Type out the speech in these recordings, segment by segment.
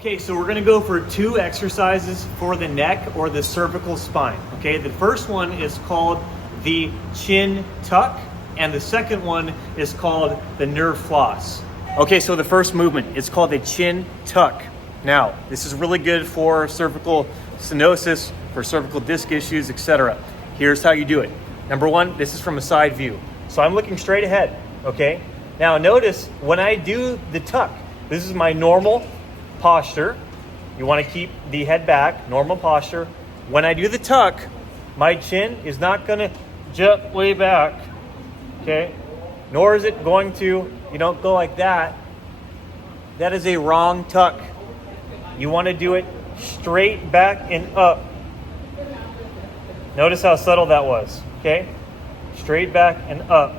Okay, so we're gonna go for 2 exercises for the neck or the cervical spine. Okay, the first one is called the chin tuck, and the second one is called the nerve floss. Okay, so the first movement is called the chin tuck. Now, this is really good for cervical stenosis, for cervical disc issues, etc. Here's how you do it. Number 1, this is from a side view. So I'm looking straight ahead, okay? Now notice when I do the tuck, this is my normal posture. You want to keep the head back, normal posture. When I do the tuck, my chin is not going to jut way back, okay? Nor is it going to, you don't go like that. That is a wrong tuck. You want to do it straight back and up. Notice how subtle that was, okay? Straight back and up.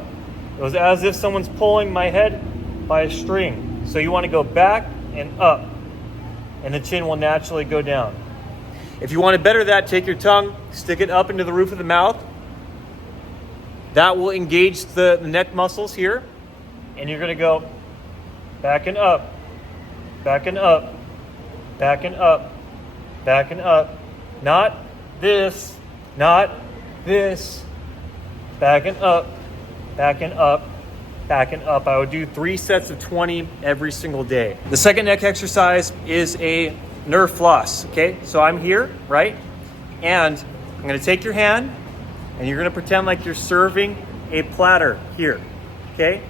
It was as if someone's pulling my head by a string. So you want to go back and up, and the chin will naturally go down. If you want to better that, take your tongue, stick it up into the roof of the mouth. That will engage the neck muscles here, and you're going to go back and up, back and up, back and up, back and up. Not this, not this. Back and up, back and up, back and up. I would do 3 sets of 20 every single day. The second neck exercise is a nerve floss, okay? So I'm here, right? And I'm gonna take your hand and you're gonna pretend like you're serving a platter here, okay?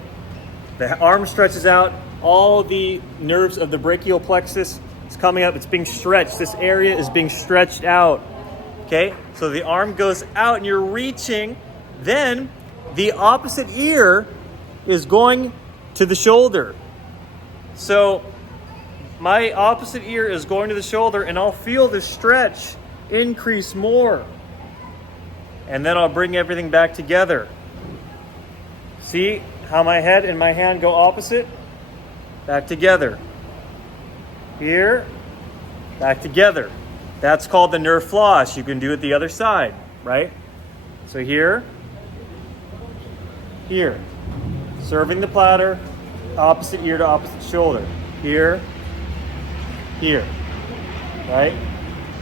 The arm stretches out, all the nerves of the brachial plexus is coming up, it's being stretched. This area is being stretched out, okay? So the arm goes out and you're reaching. Then the opposite ear is going to the shoulder. So my opposite ear is going to the shoulder and I'll feel the stretch increase more. And then I'll bring everything back together. See how my head and my hand go opposite? Back together. Here, back together. That's called the nerve floss. You can do it the other side, right? So here, here, serving the platter, opposite ear to opposite shoulder. Here, here, right?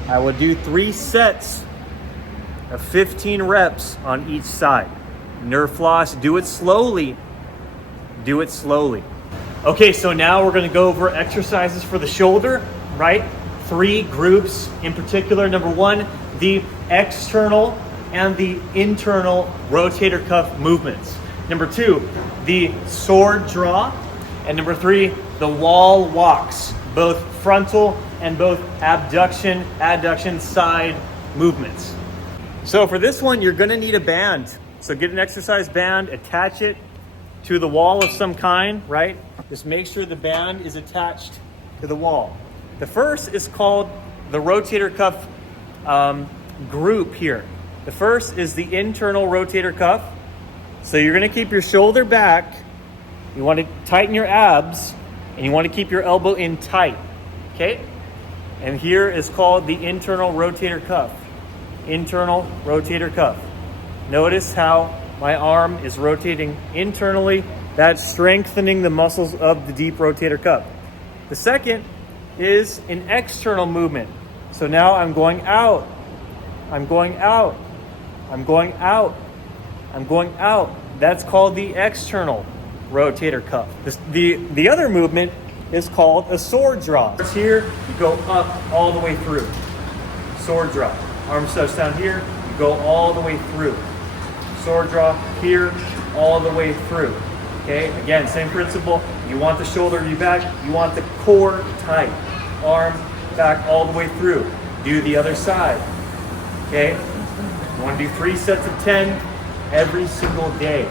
I will do 3 sets of 15 reps on each side. Nerve floss, do it slowly. Do it slowly. Okay, so now we're gonna go over exercises for the shoulder, right? 3 groups in particular. Number 1, the external and the internal rotator cuff movements. Number 2, the sword draw. And number 3, the wall walks, both frontal and both abduction, adduction side movements. So for this one, you're gonna need a band. So get an exercise band, attach it to the wall of some kind, right? Just make sure the band is attached to the wall. The first is called the rotator cuff group here. The first is the internal rotator cuff. So you're gonna keep your shoulder back, you wanna tighten your abs, and you wanna keep your elbow in tight, okay? And here is called the internal rotator cuff. Internal rotator cuff. Notice how my arm is rotating internally. That's strengthening the muscles of the deep rotator cuff. The second is an external movement. So now I'm going out, I'm going out, I'm going out, I'm going out. That's called the external rotator cuff. The other movement is called a sword draw. It's here, you go up all the way through. Sword draw. Arms touch down here, you go all the way through. Sword draw here, all the way through. Okay, again, same principle. You want the shoulder to be back, you want the core tight. Arm back all the way through. Do the other side. Okay, you want to do 3 sets of 10 every single day.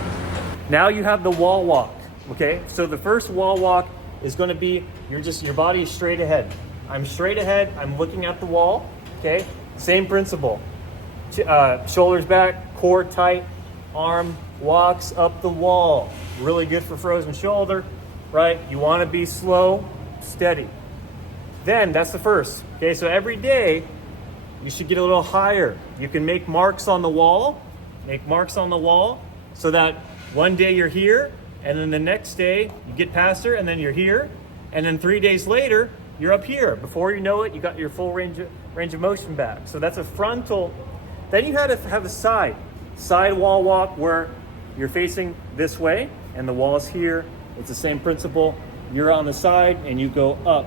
Now you have the wall walk. Okay, so the first wall walk is going to be your body is straight ahead. I'm straight ahead, I'm looking at the wall. Okay, same principle. Shoulders back, core tight, arm walks up the wall. Really good for frozen shoulder, right? You want to be slow, steady. Then that's the first. Okay, so every day you should get a little higher. You can make marks on the wall, so that one day you're here, and then the next day you get past her, and then you're here, and then 3 days later you're up here. Before you know it, you got your full range of motion back. So that's a frontal. Then you had to have a side wall walk where you're facing this way and the wall is here. It's the same principle. You're on the side and you go up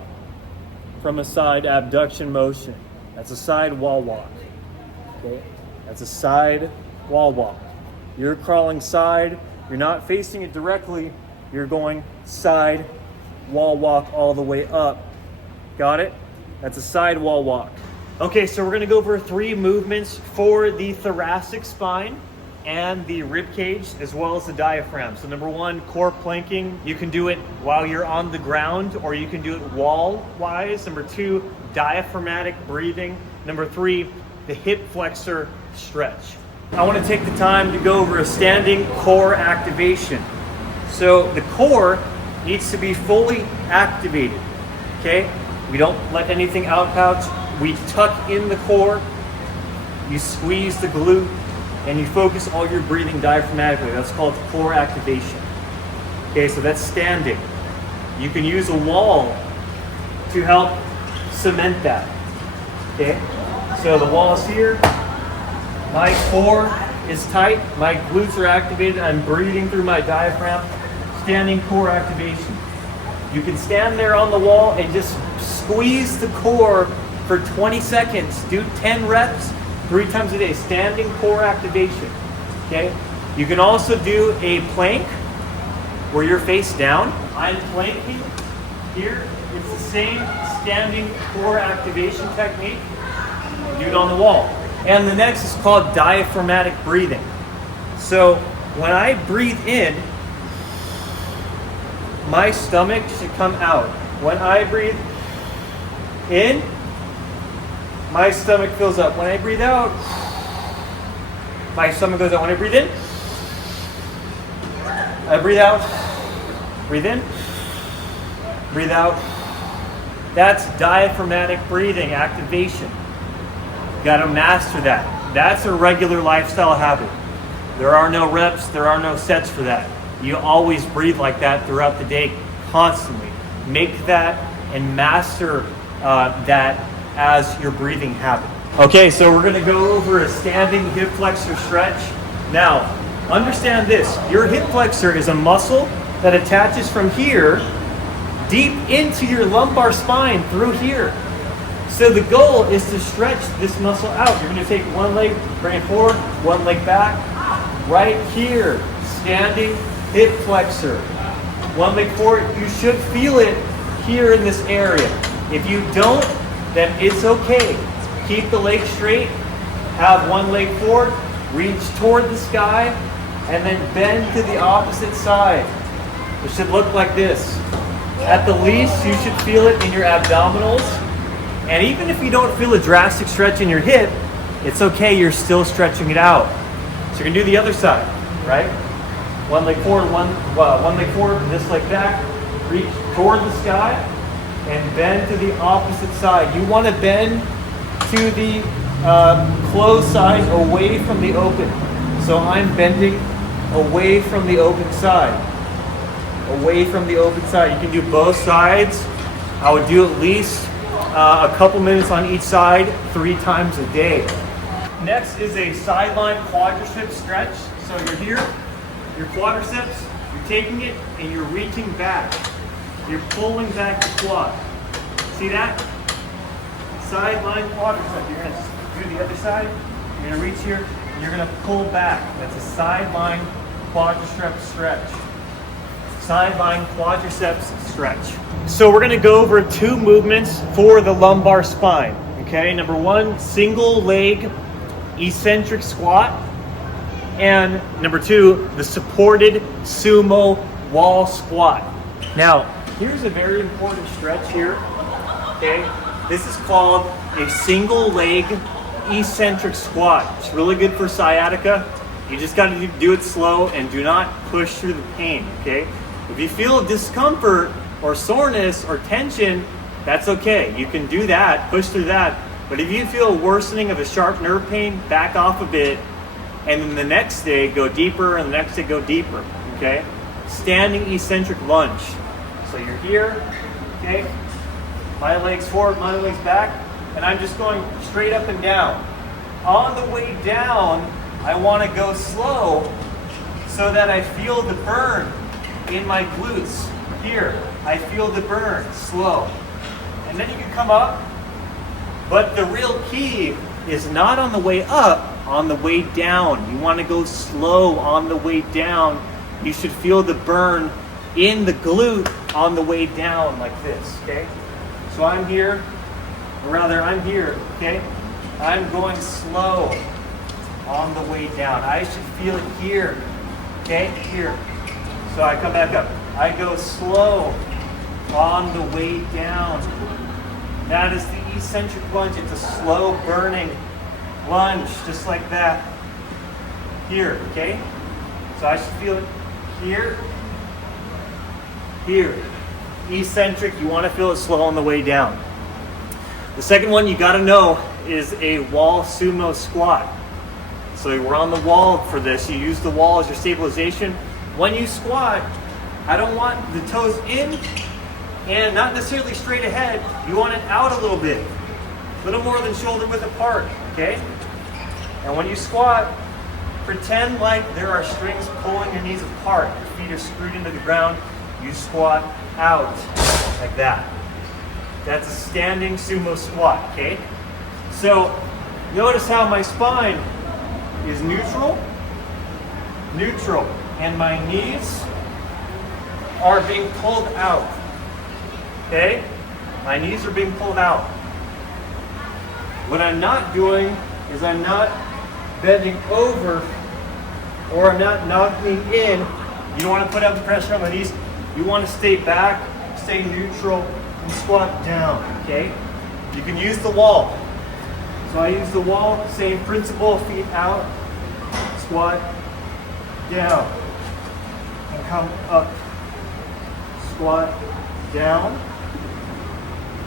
from a side abduction motion. That's a side wall walk. Okay? That's a side wall walk. You're crawling side. You're not facing it directly. You're going side wall walk all the way up. Got it? That's a side wall walk. Okay, so we're going to go over 3 movements for the thoracic spine and the rib cage as well as the diaphragm. So number 1, core planking. You can do it while you're on the ground or you can do it wall-wise. Number 2, diaphragmatic breathing. Number 3, the hip flexor stretch. I want to take the time to go over a standing core activation. So the core needs to be fully activated, okay? We don't let anything out pouch. We tuck in the core, you squeeze the glute, and you focus all your breathing diaphragmatically. That's called core activation. Okay, so that's standing. You can use a wall to help cement that, okay? So the wall is here, my core is tight, my glutes are activated, I'm breathing through my diaphragm, standing core activation. You can stand there on the wall and just squeeze the core for 20 seconds. Do 10 reps 3 times a day, standing core activation, okay? You can also do a plank where you're face down. I'm planking here. It's the same standing core activation technique. Do it on the wall. And the next is called diaphragmatic breathing. So when I breathe in, my stomach should come out. When I breathe in, my stomach fills up. When I breathe out, my stomach goes out. When I breathe in, I breathe out, breathe in, breathe out. That's diaphragmatic breathing activation. You gotta master that. That's a regular lifestyle habit. There are no reps, there are no sets for that. You always breathe like that throughout the day, constantly. Make that and master that as your breathing habit. Okay, so we're gonna go over a standing hip flexor stretch. Now, understand this. Your hip flexor is a muscle that attaches from here deep into your lumbar spine through here. So the goal is to stretch this muscle out. You're gonna take one leg, bring it forward, one leg back, right here, standing hip flexor. One leg forward, you should feel it here in this area. If you don't, then it's okay. Keep the leg straight, have one leg forward, reach toward the sky, and then bend to the opposite side. It should look like this. At the least, you should feel it in your abdominals. And even if you don't feel a drastic stretch in your hip, it's okay, you're still stretching it out. So you're gonna do the other side, right? One leg forward, one leg forward, this leg back, reach toward the sky, and bend to the opposite side. You wanna bend to the closed side away from the open. So I'm bending away from the open side. Away from the open side. You can do both sides. I would do at least a couple minutes on each side 3 times a day. Next is a sideline quadricep stretch. So you're here, your quadriceps, you're taking it and you're reaching back. You're pulling back the quad. See that? Sideline quadricep. You're going to do the other side. You're going to reach here and you're going to pull back. That's a sideline quadricep stretch. Sideline quadriceps stretch. So we're going to go over 2 movements for the lumbar spine. Okay, number 1, single leg eccentric squat, and number 2, the supported sumo wall squat. Now, here's a very important stretch here. Okay, this is called a single leg eccentric squat. It's really good for sciatica. You just got to do it slow and do not push through the pain. Okay. If you feel discomfort or soreness or tension, that's okay. You can do that, push through that. But if you feel worsening of a sharp nerve pain, back off a bit, and then the next day go deeper, and the next day go deeper, okay? Standing eccentric lunge. So you're here, okay? My legs forward, my legs back, and I'm just going straight up and down. On the way down, I want to go slow so that I feel the burn in my glutes. Here, I feel the burn, slow. And then you can come up, but the real key is not on the way up, on the way down. You want to go slow on the way down. You should feel the burn in the glute on the way down like this, okay? So I'm here, or rather I'm here, okay? I'm going slow on the way down. I should feel it here, okay? Here. So I come back up. I go slow on the way down. That is the eccentric lunge. It's a slow burning lunge, just like that. Here, okay? So I should feel it here, here. Eccentric, you want to feel it slow on the way down. The second one you got to know is a wall sumo squat. So we're on the wall for this. You use the wall as your stabilization. When you squat, I don't want the toes in and not necessarily straight ahead. You want it out a little bit. A little more than shoulder width apart, okay? And when you squat, pretend like there are strings pulling your knees apart. Your feet are screwed into the ground. You squat out like that. That's a standing sumo squat, okay? So notice how my spine is neutral, neutral, and my knees are being pulled out, okay? My knees are being pulled out. What I'm not doing is I'm not bending over or I'm not knocking in. You don't want to put out the pressure on the knees. You want to stay back, stay neutral, and squat down, okay? You can use the wall. So I use the wall, same principle, feet out, squat, down, and come up, squat, down,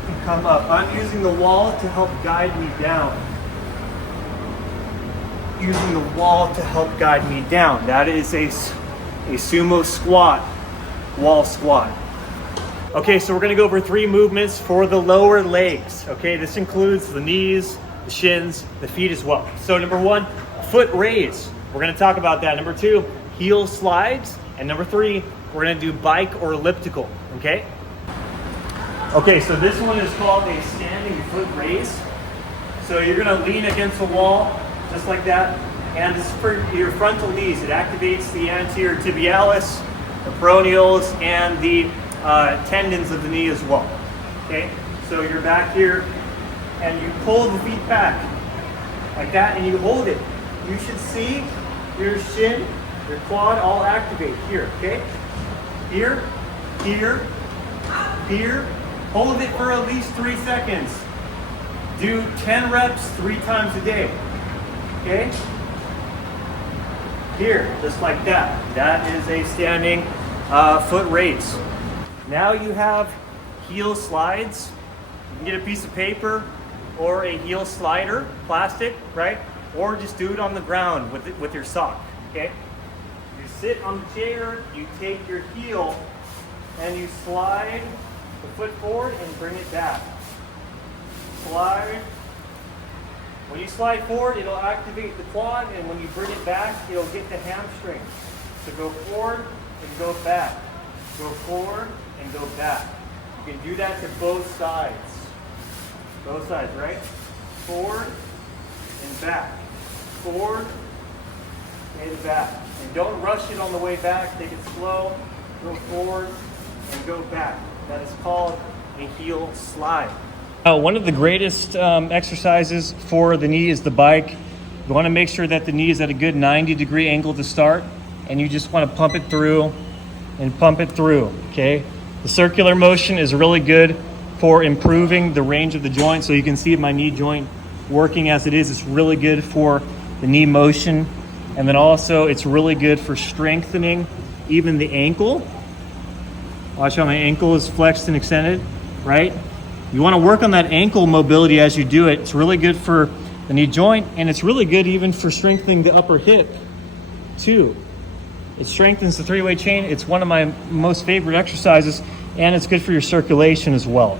and come up. I'm using the wall to help guide me down. Using the wall to help guide me down. That is a sumo squat, wall squat. Okay, so we're gonna go over 3 movements for the lower legs. Okay, this includes the knees, the shins, the feet as well. So number 1, foot raise. We're gonna talk about that. Number 2, heel slides. And number 3, we're gonna do bike or elliptical, okay? Okay, so this one is called a standing foot raise. So you're gonna lean against the wall, just like that. And this is for your frontal knees. It activates the anterior tibialis, the peroneals, and the tendons of the knee as well. Okay, so you're back here and you pull the feet back like that and you hold it. You should see your shin, your quad all activate here, okay? Here, here, here. Hold it for at least 3 seconds. Do 10 reps 3 times a day, okay? Here, just like that. That is a standing foot raise. Now you have heel slides. You can get a piece of paper or a heel slider, plastic, right? Or just do it on the ground with your sock, okay? You sit on the chair, you take your heel, and you slide the foot forward and bring it back. Slide. When you slide forward, it'll activate the quad, and when you bring it back, it'll get the hamstring. So go forward and go back. Go forward and go back. You can do that to both sides. Both sides, right? Forward and back. Forward and back. And don't rush it on the way back. Take it slow. Go forward and go back. That is called a heel slide. One of the greatest exercises for the knee is the bike. You want to make sure that the knee is at a good 90-degree angle to start, and you just want to pump it through and pump it through, okay? The circular motion is really good for improving the range of the joint. So you can see my knee joint working as it is. It's really good for the knee motion. And then also it's really good for strengthening even the ankle. Watch how my ankle is flexed and extended, right? You want to work on that ankle mobility as you do it. It's really good for the knee joint, and it's really good even for strengthening the upper hip too. It strengthens the 3-way chain. It's one of my most favorite exercises, and it's good for your circulation as well.